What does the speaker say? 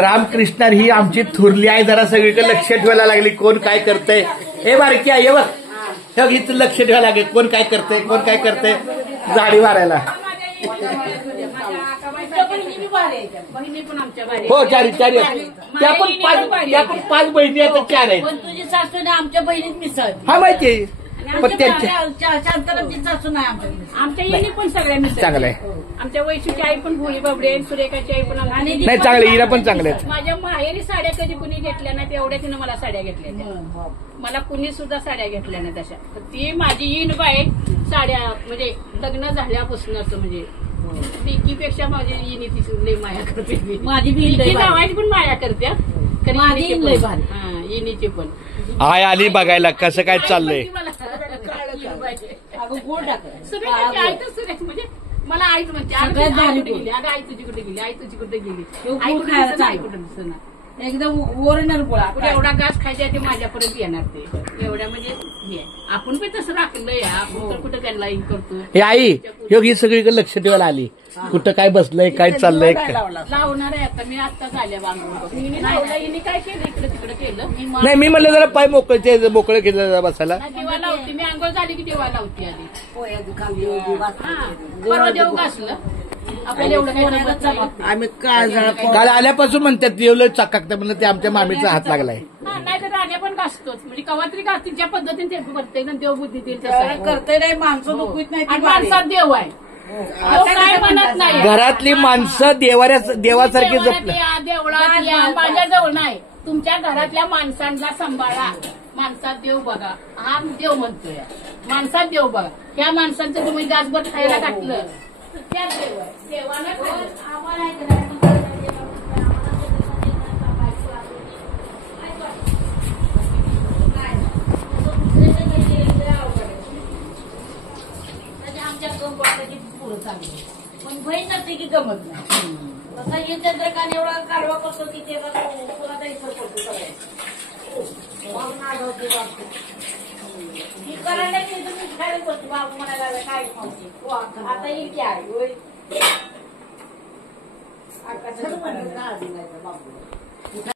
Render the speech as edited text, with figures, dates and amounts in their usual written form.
रामकृष्ण ही आमची थुरली आहे, जरा सगळीकडे लक्ष ठेवायला लागली, कोण काय करतंय. हे बारकी आहे बघ, इथं लक्ष ठेवायला लागेल, कोण काय करतंय, कोण काय करतंय, झाडी मारायला. हो चारी चारी त्या पण पाच बहिणी आहेत, 4 आहेत. तुझी सासू आमच्या बहिणीत मिसळ. हा माहिती आहे, पण त्यांच्या शांतारामची सासू नाही आमच्या येणी पण सगळ्या मिसळ चांगलं आहे. आमच्या वैशूची आई पण भोळी बाबडे, सुरेखाची आई पण नाही चांगले, हिरा पण चांगले आहेत. माझ्या माहेरी साड्या कधी कुणी घेतल्या नाही, तेवढ्या तिनं मला साड्या घेतल्या. मला कुणी सुद्धा साड्या घेतल्या नाही तशा. ती माझी येईन बाई साड्या म्हणजे लग्न झाल्यापासून असं म्हणजे लेकीपेक्षा माझी येणी तिची लय माया करते. माझी गावाची पण माया करते. येणीची पण आय आली बघायला कसं काय चाललंय. सुरेखाची आई तर सुरेख म्हणजे मला आईच म्हणते, आई कुठे गेली, अगं आई तुझी कुठे गेली, आई तुझी कुठे गेली, आई कुठे दिसत ना. एकदम ओरिजिनल गोळा. एवढा घास खायचा ते माझ्यापर्यंत येणार ते एवढ्या म्हणजे हे आपण पण तसं राखलंय, आपण तर कुठं त्यांना करतो. हे आई ही सगळीकडे लक्ष ठेवायला आली, कुठं काय बसलंय, काय चाललंय. लावणार आहे आता मी, आत्ताच आल्या बांधून. हिने काय केलं, इकडे तिकडे केलं. नाही मी म्हणलं जरा पाय मोकळं केलं बसायला. देवा लावते मी, आंघोळ झाली की देवा लावते आधी. परवा देऊ घासलं आपल्याला एवढं. आम्ही काल आल्यापासून म्हणतात देवलं चकाकत म्हणलं, ते आमच्या मामीचा हात लागलाय. नाही तर राजा पण घासतोच, म्हणजे कवातरी घासतील ज्या पद्धतीने ते प्रत्येक देव बुद्धी देईल करते नाही. माणसं दुखत नाही, माणसात देव आहे. काय म्हणत नाही, घरातली माणसं देवासारखी जपल्या. देवळात या, माझ्या जवळ नाही, तुमच्या घरातल्या माणसांना सांभाळा. माणसात देव बघा, हा देव म्हणतोय. माणसात देव बघा, त्या माणसांचं तुम्ही गासभर खायला घातलं त्याच देव आहे. देवाला आम्हाला पण बहीण नसते की जमत नाही. तसा हे चंद्रकांत एवढा कारवा करतो की ते कोणाचा इतर करतो करायला खायला करतो. बाबू म्हणायला काय खावते आता येईल की आहे बाबू.